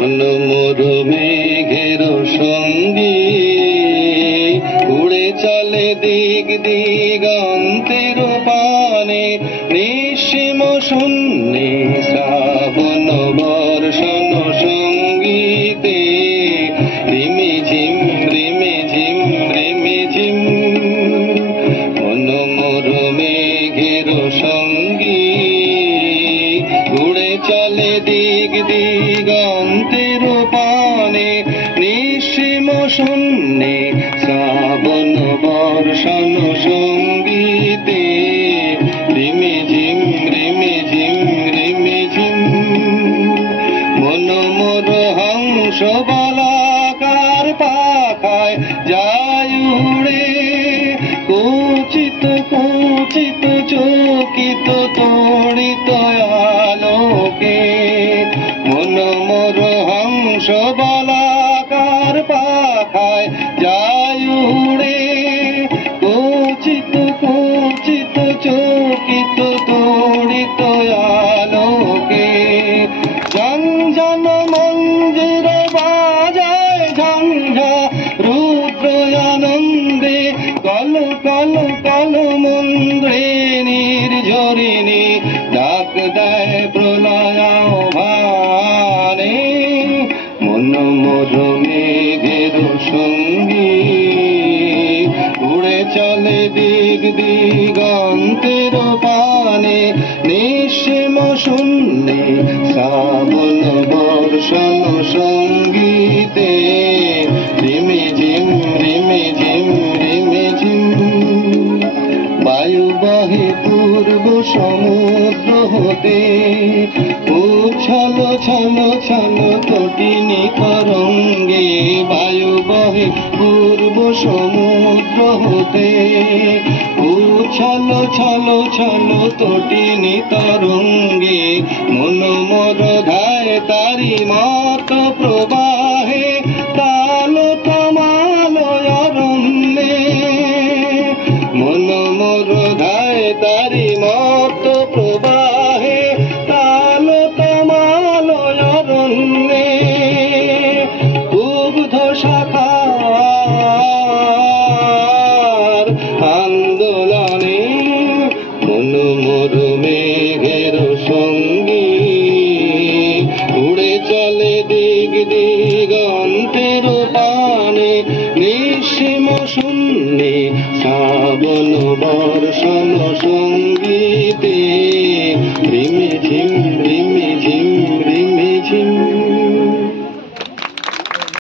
মোর মেঘের সঙ্গী উড়ে চলে দিক দিগন্তের পানে, নিঃসীম শূন্যে শ্রাবণ বর্ষণ সঙ্গীতে রিমি ঝিম রিমি ঝিম রিমি ঝিম। মোর মেঘের সঙ্গী উড়ে চলে দিক দিগন্তের পানে, নিঃসীম শূন্যে শ্রাবণ বর্ষণ সঙ্গীতে রিমি ঝিম রিমি ঝিম রিমি ঝিম। মোর হংস বলাকার পাখায় যায় উড়ে, কুচিত কুচিত চকিত তড়িত আলোকে। মোর হংস বলাকার পাখায় যায় উড়ে, কুচিত কুচিত চকিত তড়িত আলোকে। ঝঞ্ঝন মঞ্জির বাজায় ঝঞ্ঝা রুদ্র আনন্দে, কল কল কল মন্দ্রে নির্ঝরিণী ডাক দেয় প্রলয় ভানে। মোর মেঘের সঙ্গী উড়ে চলে দিক দিগন্তের পানে, নিঃসীম শূন্যে শ্রাবণ বর্ষণ সঙ্গীতে রিমি ঝিম রিমি ঝিম রিমি ঝিম। বায়ু বহে পূর্ব সমুদ্র হতে, উচ্ছল ছল ছল তটিনী তরঙ্গে। বায়ু বহে পূর্ব সমুদ্র হতে, উচ্ছল ছল ছল তটিনী তরঙ্গে। মোর ধায় তারি মত প্রবাহে, তাল তমাল অরণ্যে। মোর ধায় তারি মত প্রবাহে, তাল তমাল অরণ্যে। দুগ্ধ শাখার আন্দোলনে মোর মেঘের সঙ্গী উড়ে চলে দিক দিগন্তের পানে, নিঃসীম শূন্যে শ্রাবণ বর্ষণ সঙ্গীতে রিমি ঝিম